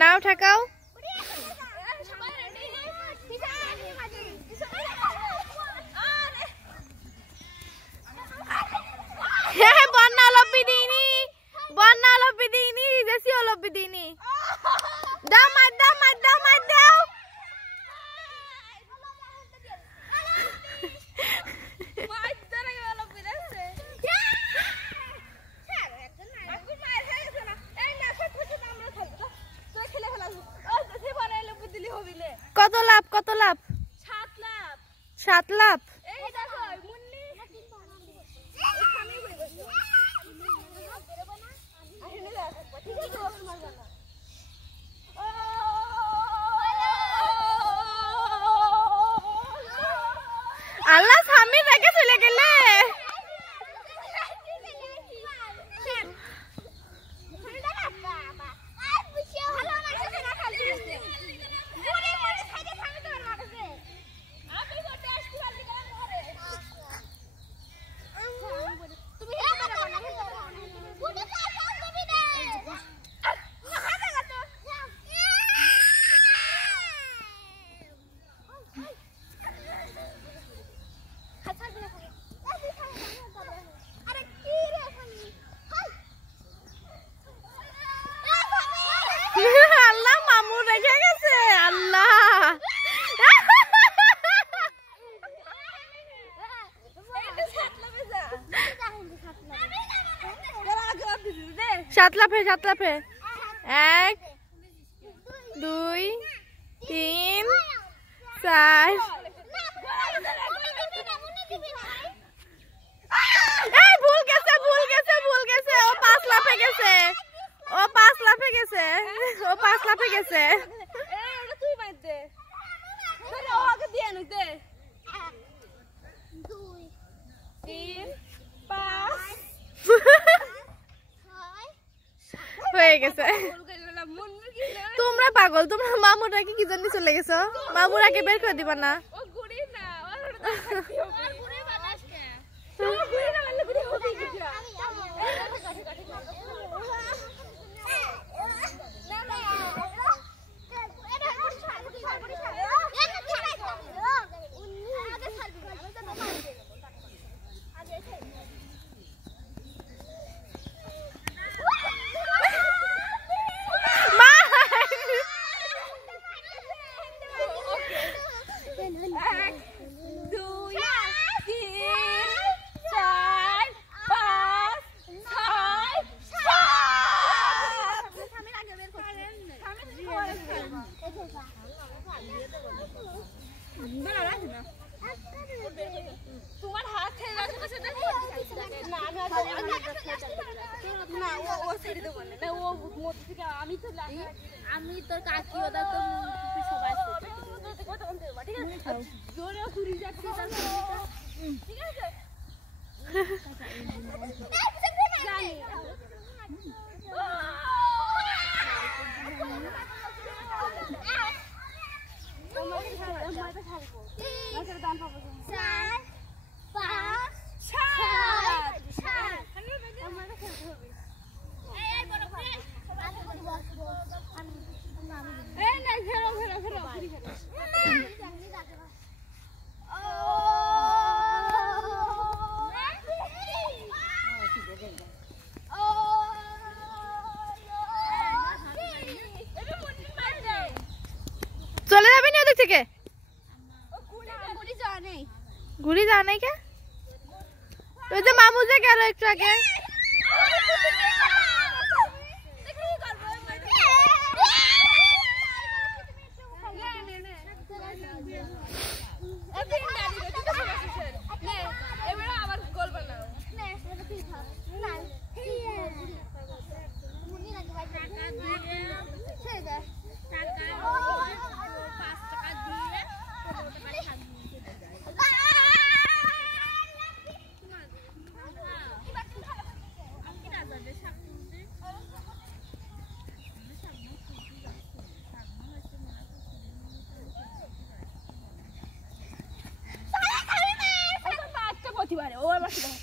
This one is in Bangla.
নাও ঠেকাও বন্যা লব্বিদিনি দেশীয় লব্বিদিনি দাও মার দাও কত লাভ 7 লাভ আল্লাহ স্বামী রেখে চলে গেলে আল্লাহ মামু রেখে গেছে আল্লাহ সাত লাফে 1 2 3 4 ভুল গেছে ও 5 লাফে গেছে ও 5 লাফে গেছে তুই মার দে ও আগে দিয়ে নি দে 2 3 5 হয়ে গেছে তোমরা পাগল তোমরা মামুরাকে কি জন্য চলে গেছো মামুরাকে বের করে দিবা না ও গুড়ি না গুড়ি বানাস কে গুড়ি না মানে গুড়ি হবে কি তোমার হাত থেকে গেছে না না ও ছেড়ে দেবো না ও মধ্যে থেকে আমি তোর কাকি ওটা তো সবাই ঠিক আছে জোরে ঘুরি যাচ্ছে ঠিক আছে জানি চলে যাবে নি ওদিক থেকে ঘুরি যাওয়া নাই কে ওই যে মামু যে গেল একটু আগে মারছে